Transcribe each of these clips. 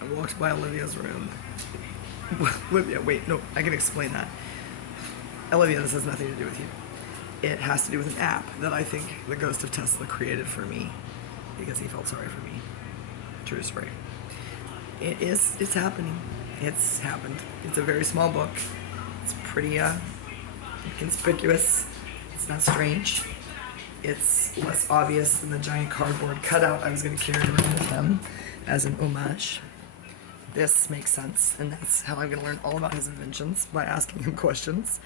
I walked by Olivia's room. Olivia, wait, no, I can explain that. Olivia, this has nothing to do with you. It has to do with an app that I think the ghost of Tesla created for me because he felt sorry for me. True story. It's happening. It's happened. It's a very small book. It's pretty conspicuous. It's not strange. It's less obvious than the giant cardboard cutout I was going to carry around with him as an homage. This makes sense, and that's how I'm going to learn all about his inventions, by asking him questions.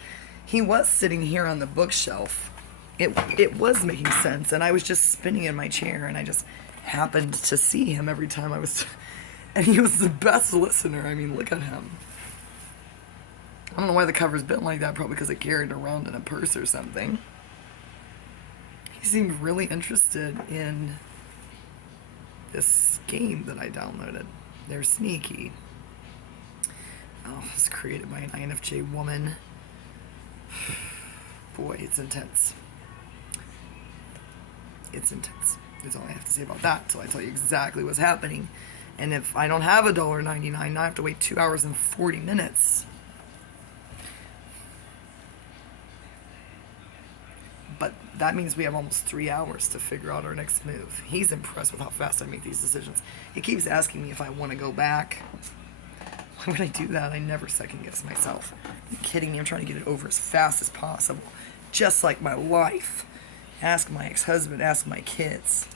He was sitting here on the bookshelf. It was making sense, and I was just spinning in my chair, and I just happened to see him every time I was... And he was the best listener. I mean, look at him. I don't know why the cover's been like that, probably because I carried it around in a purse or something. He seemed really interested in this game that I downloaded. They're sneaky. Oh, it was created by an INFJ woman. Boy, it's intense. It's intense. That's all I have to say about that until I tell you exactly what's happening. And if I don't have $1.99, now I have to wait 2 hours and 40 minutes. But that means we have almost 3 hours to figure out our next move. He's impressed with how fast I make these decisions. He keeps asking me if I want to go back. Why would I do that? I never second guess myself. Are you kidding me? I'm trying to get it over as fast as possible. Just like my life. Ask my ex-husband, ask my kids.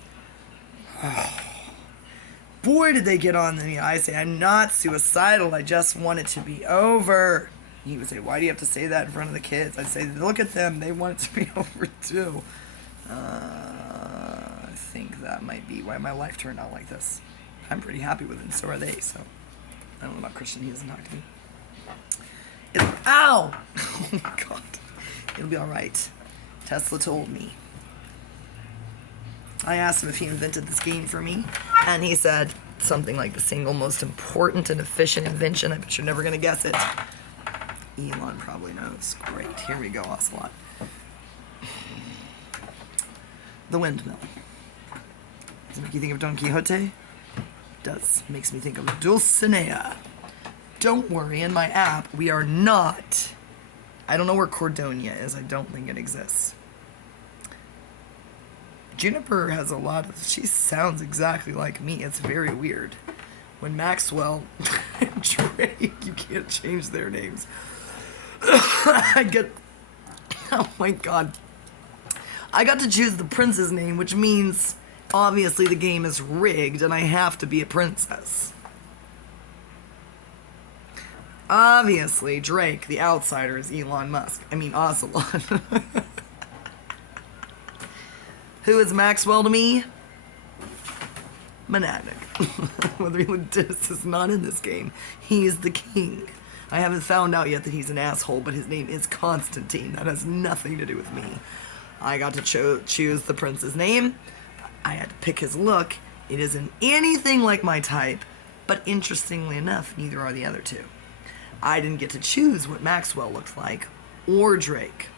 Boy, did they get on me. I say, I'm not suicidal. I just want it to be over. He would say, why do you have to say that in front of the kids? I'd say, look at them. They want it to be over too. I think that might be why my life turned out like this. I'm pretty happy with it, and so are they. So I don't know about Christian. He doesn't talk to me. Ow! Oh my God. It'll be all right. Tesla told me. I asked him if he invented this game for me, and he said something like the single most important and efficient invention. I bet you're never going to guess it. Elon probably knows. Great. Here we go, Ocelot. The windmill. Does it make you think of Don Quixote? It does. Makes me think of Dulcinea. Don't worry, in my app, we are not... I don't know where Cordonia is. I don't think it exists. Juniper has a lot of... She sounds exactly like me. It's very weird. When Maxwell and Drake, you can't change their names. I get... Oh my God. I got to choose the prince's name, which means obviously the game is rigged and I have to be a princess. Obviously, Drake, the outsider, is Elon Musk. I mean, Ocelot. Who is Maxwell to me? Monadic. Whether he this is not in this game, he is the king. I haven't found out yet that he's an asshole, but his name is Constantine. That has nothing to do with me. I got to choose the prince's name. I had to pick his look. It isn't anything like my type, but interestingly enough, neither are the other two. I didn't get to choose what Maxwell looked like, or Drake.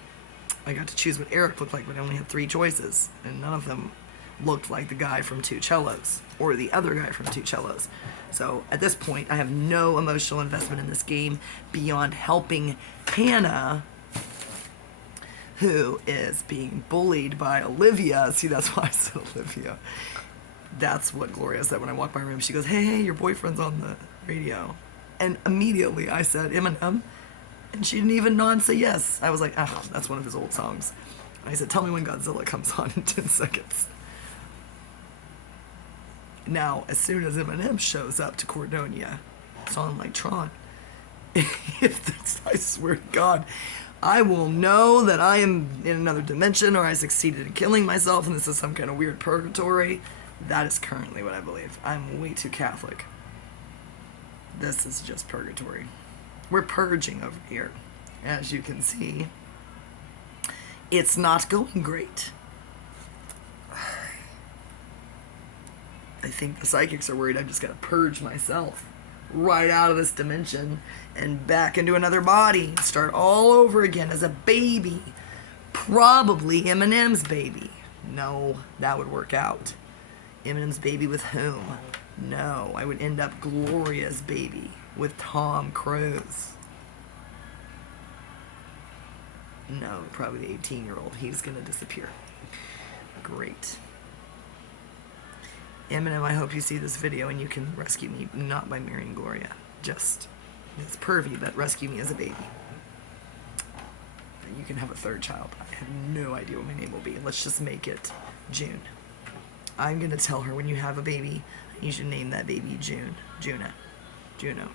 I got to choose what Eric looked like, but I only had 3 choices, and none of them looked like the guy from Two Cellos, or the other guy from Two Cellos. So, at this point, I have no emotional investment in this game beyond helping Hannah, who is being bullied by Olivia. See, that's why I said Olivia. That's what Gloria said when I walked by her room. She goes, hey, your boyfriend's on the radio. And immediately I said, Eminem. And she didn't even nod and say yes. I was like, oh, that's one of his old songs. And I said, tell me when Godzilla comes on in 10 seconds. Now, as soon as Eminem shows up to Cordonia, it's on like Tron. If that's, I swear to God, I will know that I am in another dimension or I succeeded in killing myself and this is some kind of weird purgatory. That is currently what I believe. I'm way too Catholic. This is just purgatory. We're purging over here. As you can see, it's not going great. I think the psychics are worried I've just got to purge myself right out of this dimension and back into another body. Start all over again as a baby. Probably Eminem's baby. No, that would work out. Eminem's baby with whom? No, I would end up Gloria's baby with Tom Cruise. No, probably the 18-year-old. He's going to disappear. Great. Eminem, I hope you see this video and you can rescue me, not by marrying Gloria. Just, it's pervy, but rescue me as a baby. You can have a third child. I have no idea what my name will be. Let's just make it June. I'm going to tell her when you have a baby, you should name that baby June. Juno. Juno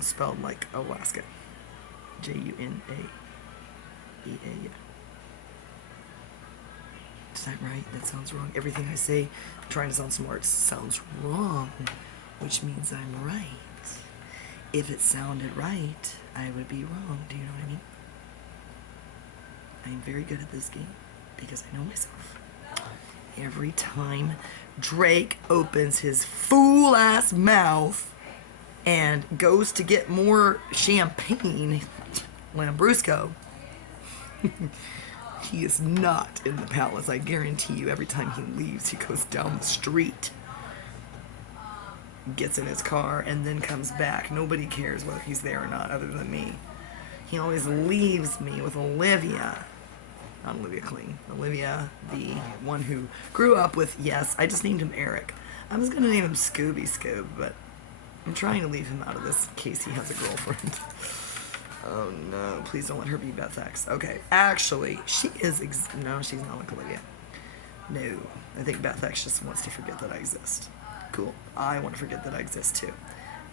spelled like Alaska. Junaea. Yeah. Is that right? That sounds wrong. Everything I say, I'm trying to sound smart, sounds wrong, which means I'm right. If it sounded right, I would be wrong. Do you know what I mean? I'm very good at this game because I know myself. Every time Drake opens his fool-ass mouth and goes to get more champagne, Lambrusco, he is not in the palace. I guarantee you, every time he leaves, he goes down the street, gets in his car, and then comes back. Nobody cares whether he's there or not other than me. He always leaves me with Olivia. Not Olivia Clean. Olivia, the one who grew up with, yes, I just named him Eric. I was going to name him Scooby Scoob, but I'm trying to leave him out of this in case he has a girlfriend. Oh no, please don't let her be Beth X. Okay, actually, she is, no, she's not like Olivia. No, I think Beth X just wants to forget that I exist. Cool, I want to forget that I exist too.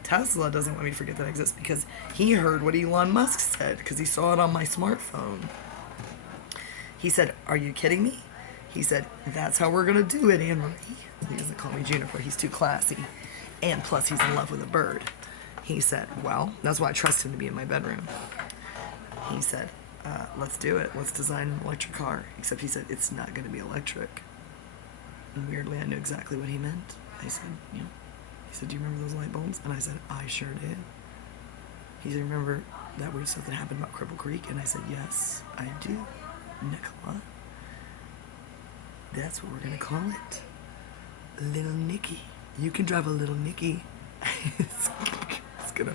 Tesla doesn't want me to forget that I exist because he heard what Elon Musk said because he saw it on my smartphone. He said, "Are you kidding me?" He said, "That's how we're going to do it, Anne-Marie." He doesn't call me Juniper, he's too classy. And plus, he's in love with a bird. He said, well, that's why I trust him to be in my bedroom. He said, let's do it. Let's design an electric car. Except he said, it's not going to be electric. And weirdly, I knew exactly what he meant. I said, you know, he said, do you remember those light bulbs? And I said, I sure did. He said, remember that weird stuff that happened about Cripple Creek? And I said, yes, I do, Nicola. That's what we're going to call it. Little Nicky. You can drive a Little Nicky. It's gonna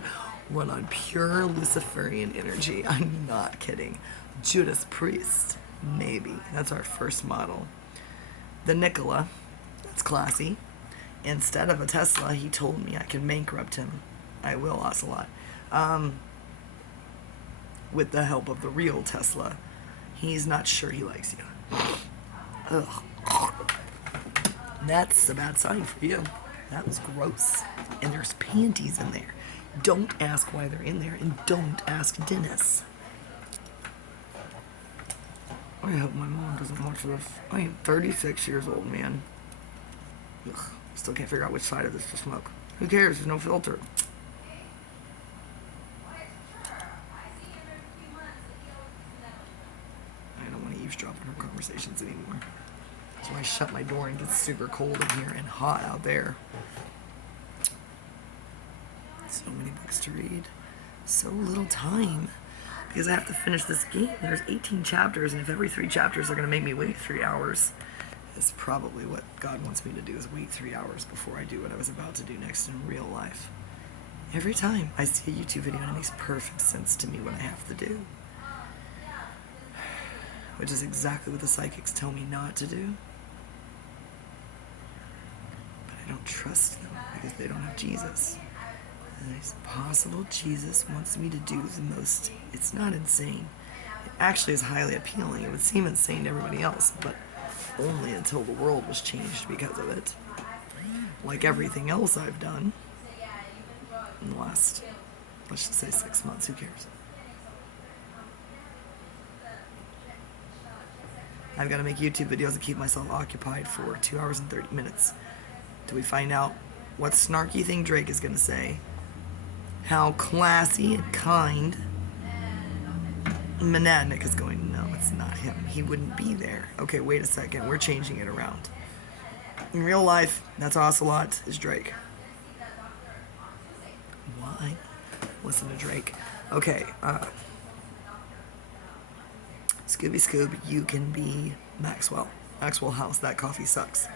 run on pure Luciferian energy. I'm not kidding. Judas Priest, maybe. That's our first model. The Nikola, that's classy. Instead of a Tesla, he told me I can bankrupt him. I will, Ocelot. With the help of the real Tesla. He's not sure he likes you. Ugh. That's a bad sign for you. That was gross. And there's panties in there. Don't ask why they're in there, and don't ask Dennis. I hope my mom doesn't watch this. I am 36 years old, man. Ugh, still can't figure out which side of this to smoke. Who cares? There's no filter. I don't want to eavesdrop on her conversations anymore. That's why I shut my door and get super cold in here and hot out there. So many books to read. So little time. Because I have to finish this game. There's 18 chapters, and if every 3 chapters are going to make me wait 3 hours, that's probably what God wants me to do, is wait 3 hours before I do what I was about to do next in real life. Every time I see a YouTube video, and it makes perfect sense to me what I have to do. Which is exactly what the psychics tell me not to do. But I don't trust them because they don't have Jesus. And it's possible Jesus wants me to do the most. It's not insane. It actually is highly appealing. It would seem insane to everybody else, but only until the world was changed because of it. Like everything else I've done in the last, let's just say 6 months. Who cares? I've got to make YouTube videos to keep myself occupied for 2 hours and 30 minutes. Till we find out what snarky thing Drake is going to say. How classy and kind Monadnick is going. No, it's not him. He wouldn't be there. Okay, wait a second. We're changing it around. In real life, that's Ocelot is Drake. Why? Listen to Drake. Okay, Scooby Scoob, you can be Maxwell. Maxwell House, that coffee sucks.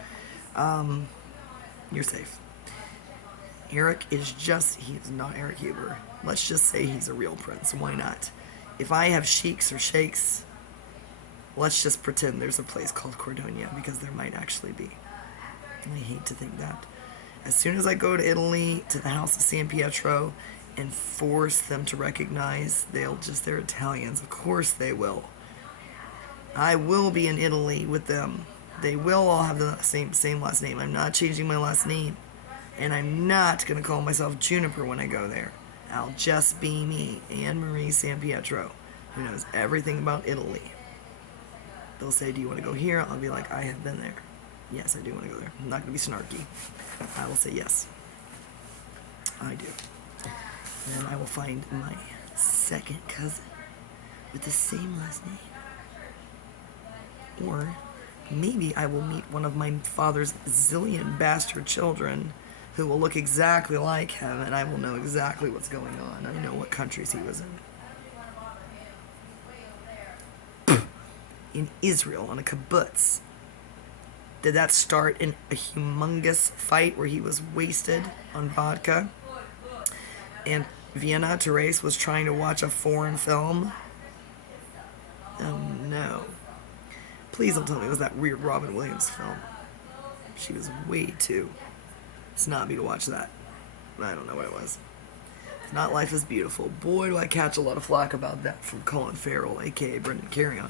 You're safe. Eric is just, he is not Eric Huber. Let's just say he's a real prince. Why not? If I have sheiks or sheiks, let's just pretend there's a place called Cordonia, because there might actually be. I hate to think that. As soon as I go to Italy, to the House of San Pietro, and force them to recognize they're Italians. Of course they will. I will be in Italy with them. They will all have the same last name. I'm not changing my last name. And I'm not going to call myself Juniper when I go there. I'll just be me, Anne Marie San Pietro, who knows everything about Italy. They'll say, do you want to go here? I'll be like, I have been there. Yes, I do want to go there. I'm not going to be snarky. I will say yes. I do. And then I will find my second cousin with the same last name. Or maybe I will meet one of my father's zillion bastard children who will look exactly like him, and I will know exactly what's going on. I know what countries he was in. In Israel, on a kibbutz. Did that start in a humongous fight where he was wasted on vodka? And Vienna Therese was trying to watch a foreign film? Oh no. Please don't tell me it was that weird Robin Williams film. She was way too snobby to watch that. I don't know what it was. It's not Life is Beautiful. Boy, do I catch a lot of flack about that from Colin Farrell, a.k.a. Brendan Carrion.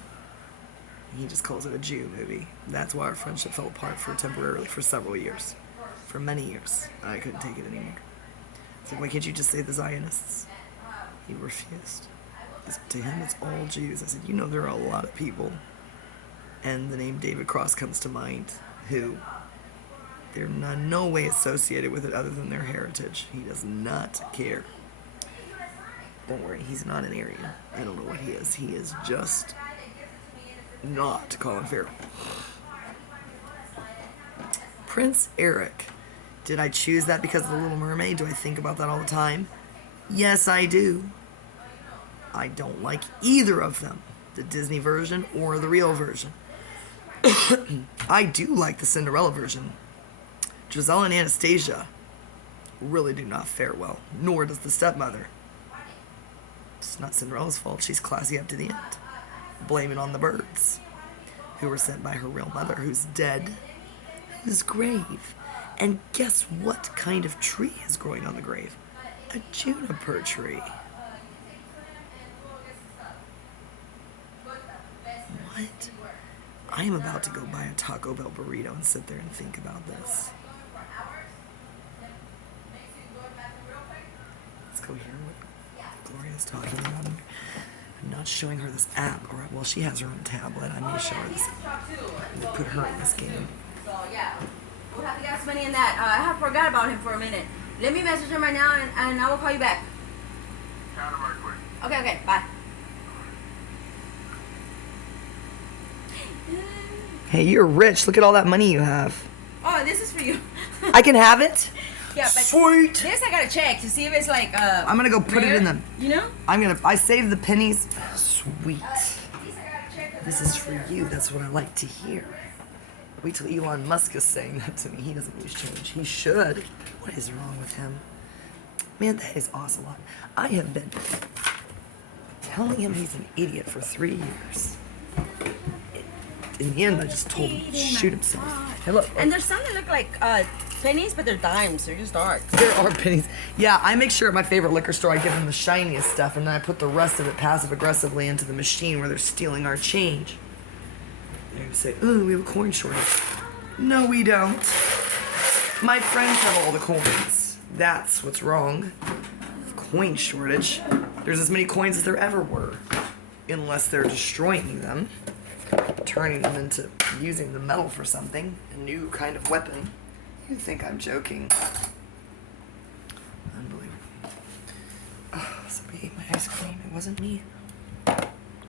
He just calls it a Jew movie. That's why our friendship fell apart for several years. For many years. I couldn't take it anymore. It's like, why can't you just say the Zionists? He refused. To him, it's all Jews. I said, you know, there are a lot of people, and the name David Cross comes to mind, who they're no way associated with it other than their heritage. He does not care. Don't worry, he's not an Aryan. I don't know what he is. He is just not Colin Farrell. Prince Eric. Did I choose that because of The Little Mermaid? Do I think about that all the time? Yes, I do. I don't like either of them, the Disney version or the real version. I do like the Cinderella version. Giselle and Anastasia really do not fare well, nor does the stepmother. It's not Cinderella's fault. She's classy up to the end. Blame it on the birds, who were sent by her real mother, who's dead, whose grave. And guess what kind of tree is growing on the grave? A juniper tree. What? I am about to go buy a Taco Bell burrito and sit there and think about this. Let's go hear what Gloria's talking about. I'm not showing her this app. Or, well, she has her own tablet. I may show her this. I'm going to put her in this game. So, yeah. We'll have to get some money in that. I have forgot about him for a minute. Let me message him right now, and I will call you back. Count him right quick. Okay, bye. Hey, you're rich. Look at all that money you have. Oh, this is for you. I can have it? Yeah, but Sweet. this I gotta check to see if it's like I'm gonna go put it in the. You know? I saved the pennies. Sweet. This is for you. That's what I like to hear. Wait till Elon Musk is saying that to me. He doesn't use change. He should. What is wrong with him? Man, that is awesome. I have been telling him he's an idiot for 3 years. In the end, I just told him to shoot himself. Hey, look. And there's some that look like pennies, but they're dimes. They're just dark. There are pennies. Yeah, I make sure at my favorite liquor store I give them the shiniest stuff, and then I put the rest of it passive-aggressively into the machine where they're stealing our change. They say, ooh, we have a coin shortage. No, we don't. My friends have all the coins. That's what's wrong. Coin shortage. There's as many coins as there ever were. Unless they're destroying them. Turning them into using the metal for something. A new kind of weapon. You think I'm joking. Unbelievable. Oh, somebody ate my ice cream. It wasn't me.